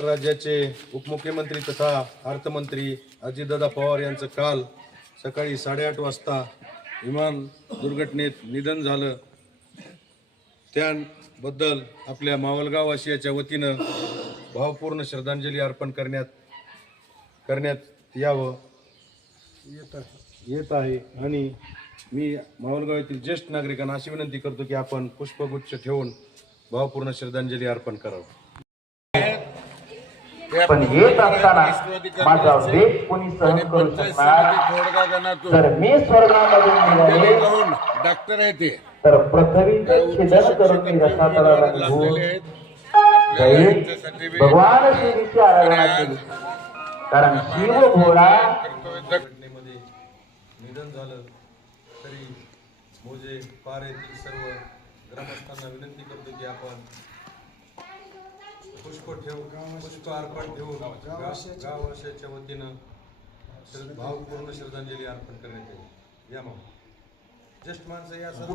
राज्याचे उपमुख्यमंत्री तथा अर्थमंत्री अजितदादा पवार यांचं काल सकाळी 8:30 वाजता विमान दुर्घटनेत निधन झालं। त्याबद्दल आपल्या मावळगाववासियाच्या वतीनं भावपूर्ण श्रद्धांजली अर्पण करण्यात यावं येत आहे। आणि मी मावळगाव येथील ज्येष्ठ नागरिकांना अशी विनंती करतो की आपण पुष्पगुच्छ ठेवून भावपूर्ण श्रद्धांजली अर्पण करावं। पण येत असताना माझा वेग कोणी सहन करू शकणार? जर मी स्वर्गामधून निघाले डॉक्टर आहे ते तर पृथ्वीचं छेदन करून मी रसातळाला निघून जाईल। भगवान श्रीची आराधना केली, कारण शिव भोळा घटनेमध्ये निधन झालं तरी मोजे पार येथील सर्व ग्रामस्थांना विनंती करतो की आपण पुष्प अर्पण ठेवून गाववासियाच्या वतीनं भावपूर्ण श्रद्धांजली अर्पण करण्यात येईल। या मग ज्येष्ठ माणसं या सर्व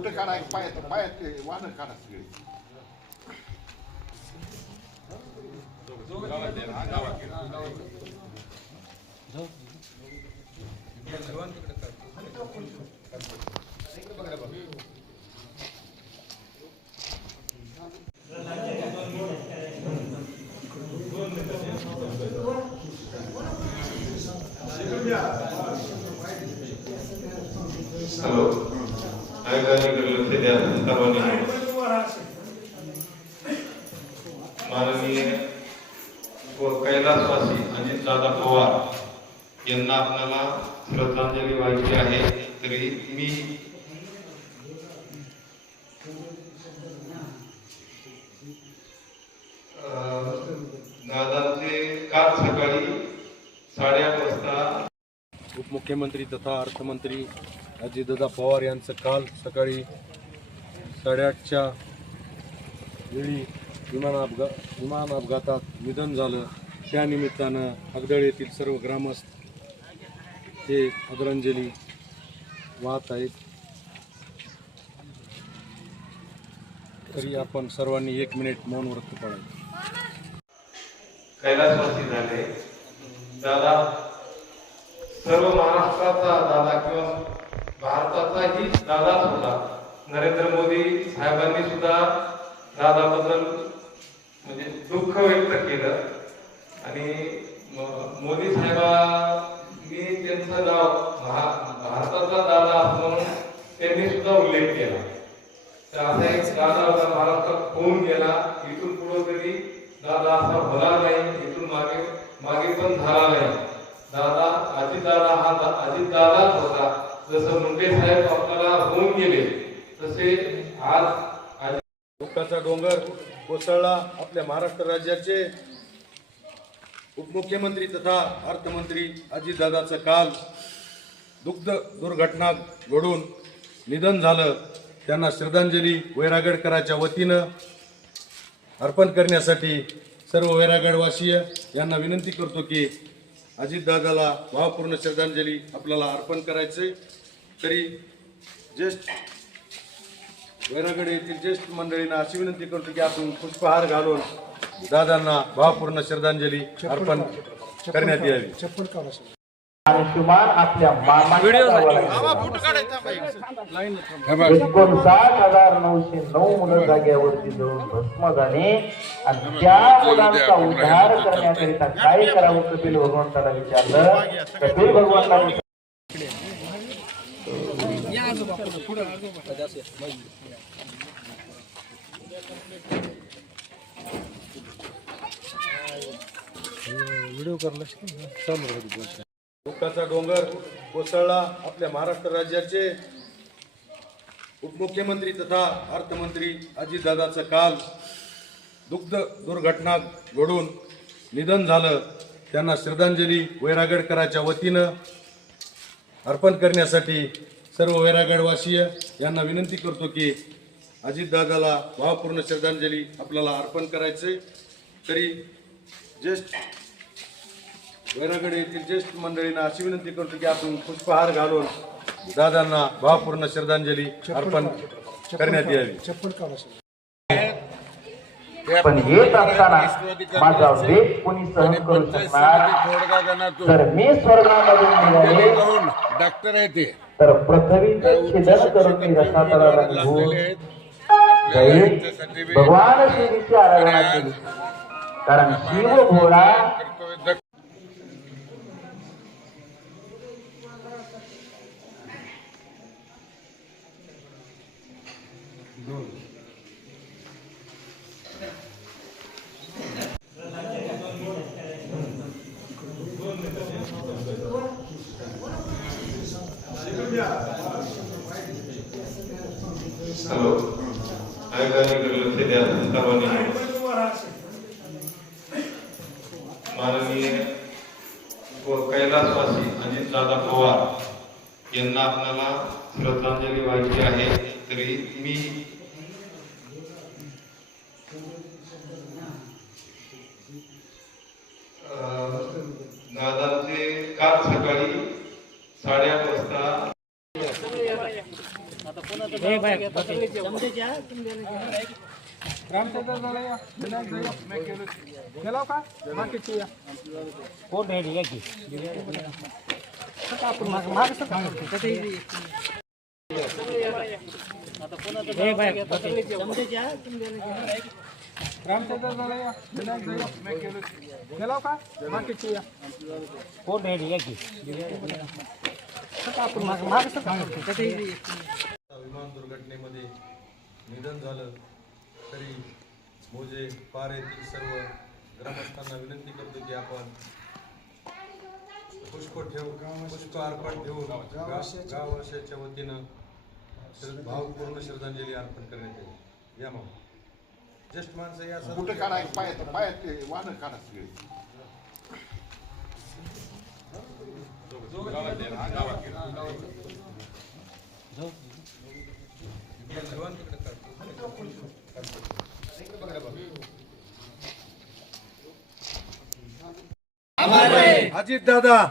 हॅलो, लक्ष द्या सर्वांनी। माननीय कैलासवासी अजितदादा पवार यांना आपल्याला श्रद्धांजली व्हायची आहे। तरी मी दादांचे काल सकाळी 8:30 वाजता उपमुख्यमंत्री तथा अर्थमंत्री अजितदादा पवार यांचं काल सकाळी 8:30च्या वेळी विमान अपघातात निधन झालं। त्यानिमित्तानं हगदळ येथील सर्व ग्रामस्थ हे आदरांजली वाहत आहेत। तरी आपण सर्वांनी 1 मिनिट मौन व्रत पाळायचं। कैलासवासी झाले दादा, सर्व महाराष्ट्राचा दादा किंवा भारताचाही दादाच होता। नरेंद्र मोदी साहेबांनी सुद्धा दादाबद्दल म्हणजे दुःख व्यक्त केलं आणि मोदी साहेबांनी त्यांचं नाव भारताचा दादा म्हणून त्यांनी सुद्धा उल्लेख केला। तर असा एक दादा होता, महाराष्ट्रात होऊन गेला। इथून पुढे तरी दादा असा होणार नाही, इथून मागे पण झाला नाही। दादा अजितदादा हा अजितदादाच होता। जसं मुंडे साहेब आपल्याला होऊन गेले तसे आज दुःखाचा डोंगर कोसळला। आपल्या महाराष्ट्र राज्याचे उपमुख्यमंत्री तथा अर्थमंत्री अजितदादाचं काल दुग्ध दुर्घटना घडून निधन झालं। त्यांना श्रद्धांजली वैरागडकरांच्या वतीनं अर्पण करण्यासाठी सर्व वैरागडवासीय यांना विनंती करतो की अजितदादाला भावपूर्ण श्रद्धांजली आपल्याला अर्पण करायचे। तरी ज्येष्ठ वैरागड येथील ज्येष्ठ मंडळींना अशी विनंती करतो की आपण पुष्पहार घालून दादांना भावपूर्ण श्रद्धांजली अर्पण करण्यात यावी। आणि तुम्हाला आपल्या मामाच्या 59,909 मुलं जाग्यावरती जाऊन भस्म झाले। आणि त्या मुलांचा उद्धार करण्याकरिता काय करावं कपिल भगवंताला विचारलं। कपिल भगवंताने दुःखाचा डोंगर कोसळला। आपल्या महाराष्ट्र राज्याचे उपमुख्यमंत्री तथा अर्थमंत्री अजितदादाचं काल दुग्ध दुर्घटना घडून निधन झालं। त्यांना श्रद्धांजली वैरागडकरांच्या वतीनं अर्पण करण्यासाठी सर्व वैरागडवासीय यांना विनंती करतो की अजितदादाला भावपूर्ण श्रद्धांजली आपल्याला अर्पण करायचे। तरी ज्येष्ठ वैरागड येथील ज्येष्ठ मंडळींना अशी विनंती करतो की आपण पुष्पहार घालून दादांना भावपूर्ण श्रद्धांजली अर्पण करण्यात यावी। पण येत असताना माझा वेग कोणी सहन करू शकणार? जर मी स्वर्गामधून निघाले डॉक्टर आहे ते तर पृथ्वीचं छेदन करून मी रसातळाला निघून जाईल. भगवान श्रीची आराधना केली, कारण शिव भोळा हॅलो आयोगाने लक्ष द्या सर्वांनी. माननीय कैलासवासी अजितदादा पवार यांना आपल्याला श्रद्धांजली व्हायची आहे. तरी मी दादांचे काल सकाळी 8:30 वाजता विमान दुर्घटनेमध्ये निधन झालं. तरी मोजे पार येथील सर्व ग्रामस्थांना विनंती करतो की आपण पुष्प अर्पण ठेवून गाववासियांच्या वतीनं भावपूर्ण श्रद्धांजली अर्पण करण्यात येईल. या मग ज्येष्ठ माणसं या सर्व अजित दादा